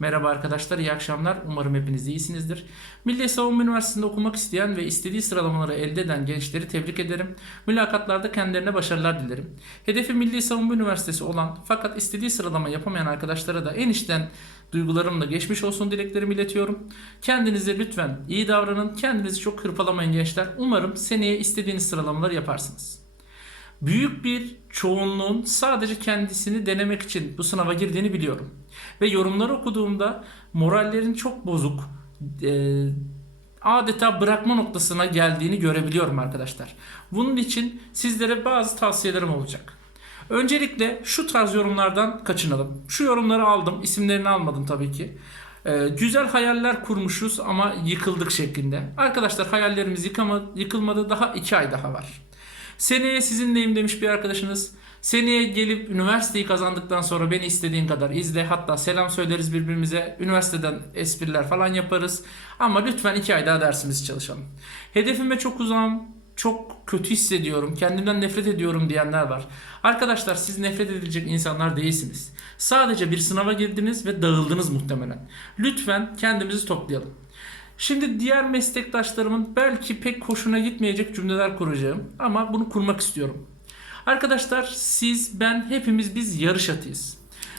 Merhaba arkadaşlar, iyi akşamlar. Umarım hepiniz iyisinizdir. Milli Savunma Üniversitesi'nde okumak isteyen ve istediği sıralamaları elde eden gençleri tebrik ederim. Mülakatlarda kendilerine başarılar dilerim. Hedefi Milli Savunma Üniversitesi olan fakat istediği sıralama yapamayan arkadaşlara da en içten duygularımla geçmiş olsun dileklerimi iletiyorum. Kendinize lütfen iyi davranın. Kendinizi çok hırpalamayın gençler. Umarım seneye istediğiniz sıralamaları yaparsınız. Büyük bir çoğunluğun sadece kendisini denemek için bu sınava girdiğini biliyorum. Ve yorumları okuduğumda morallerin çok bozuk, e, adeta bırakma noktasına geldiğini görebiliyorum arkadaşlar. Bunun için sizlere bazı tavsiyelerim olacak. Öncelikle şu tarz yorumlardan kaçınalım. Şu yorumları aldım, isimlerini almadım tabii ki. Ee, güzel hayaller kurmuşuz ama yıkıldık şeklinde. Arkadaşlar hayallerimiz yıkama, yıkılmadı daha iki ay daha var. Seneye sizinleyim demiş bir arkadaşınız. Seneye gelip üniversiteyi kazandıktan sonra beni istediğin kadar izle. Hatta selam söyleriz birbirimize. Üniversiteden espriler falan yaparız. Ama lütfen iki ay daha dersimizi çalışalım. Hedefime çok uzağım. Çok kötü hissediyorum. Kendimden nefret ediyorum diyenler var. Arkadaşlar siz nefret edilecek insanlar değilsiniz. Sadece bir sınava girdiniz ve dağıldınız muhtemelen. Lütfen kendimizi toplayalım. Şimdi diğer meslektaşlarımın belki pek hoşuna gitmeyecek cümleler kuracağım ama bunu kurmak istiyorum. Arkadaşlar siz, ben, hepimiz biz yarış atıyız.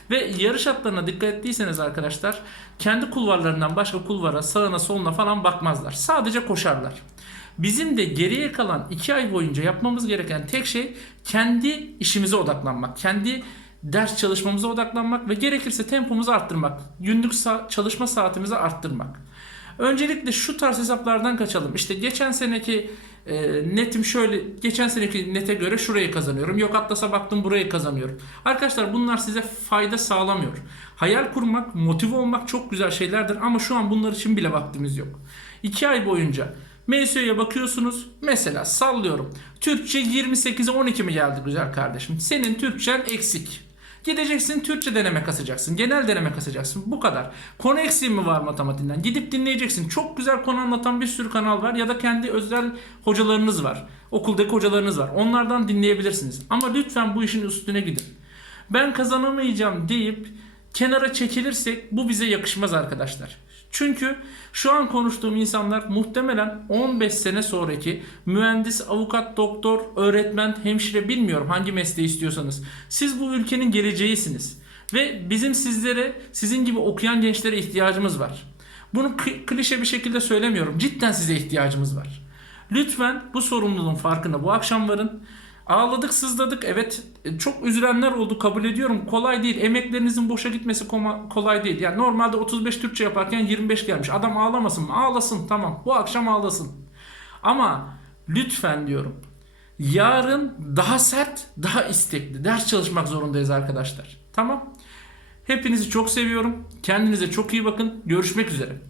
Ve yarış atlarına dikkat ettiyseniz arkadaşlar kendi kulvarlarından başka kulvara sağına soluna falan bakmazlar. Sadece koşarlar. Bizim de geriye kalan 2 ay boyunca yapmamız gereken tek şey kendi işimize odaklanmak. Kendi ders çalışmamıza odaklanmak ve gerekirse tempomuzu arttırmak. Günlük çalışma saatimizi arttırmak. Öncelikle şu tarz hesaplardan kaçalım. İşte geçen seneki e, netim şöyle, geçen seneki nete göre şurayı kazanıyorum. Yok Atlas'a baktım burayı kazanıyorum. Arkadaşlar bunlar size fayda sağlamıyor. Hayal kurmak, motive olmak çok güzel şeylerdir ama şu an bunlar için bile vaktimiz yok. 2 ay boyunca MSÜ'ye bakıyorsunuz. Mesela sallıyorum. Türkçe 28'e 12 mi geldi güzel kardeşim? Senin Türkçen eksik. Gideceksin Türkçe deneme kasacaksın. Genel deneme kasacaksın. Bu kadar. Konu eksiği mi var matematiğinden? Gidip dinleyeceksin. Çok güzel konu anlatan bir sürü kanal var. Ya da kendi özel hocalarınız var. Okuldaki hocalarınız var. Onlardan dinleyebilirsiniz. Ama lütfen bu işin üstüne gidin. Ben kazanamayacağım deyip kenara çekilirsek bu bize yakışmaz arkadaşlar. Çünkü şu an konuştuğum insanlar muhtemelen 15 sene sonraki mühendis, avukat, doktor, öğretmen, hemşire bilmiyorum hangi mesleği istiyorsanız. Siz bu ülkenin geleceğisiniz. Ve bizim sizlere, sizin gibi okuyan gençlere ihtiyacımız var. Bunu klişe bir şekilde söylemiyorum. Cidden size ihtiyacımız var. Lütfen bu sorumluluğun farkına bu akşam varın. Ağladık sızladık. Evet çok üzülenler oldu kabul ediyorum. Kolay değil. Emeklerinizin boşa gitmesi kolay değil. Yani normalde 35 Türkçe yaparken 25 gelmiş. Adam ağlamasın mı? Ağlasın tamam. Bu akşam ağlasın. Ama lütfen diyorum yarın daha sert daha istekli ders çalışmak zorundayız arkadaşlar. Tamam. Hepinizi çok seviyorum. Kendinize çok iyi bakın. Görüşmek üzere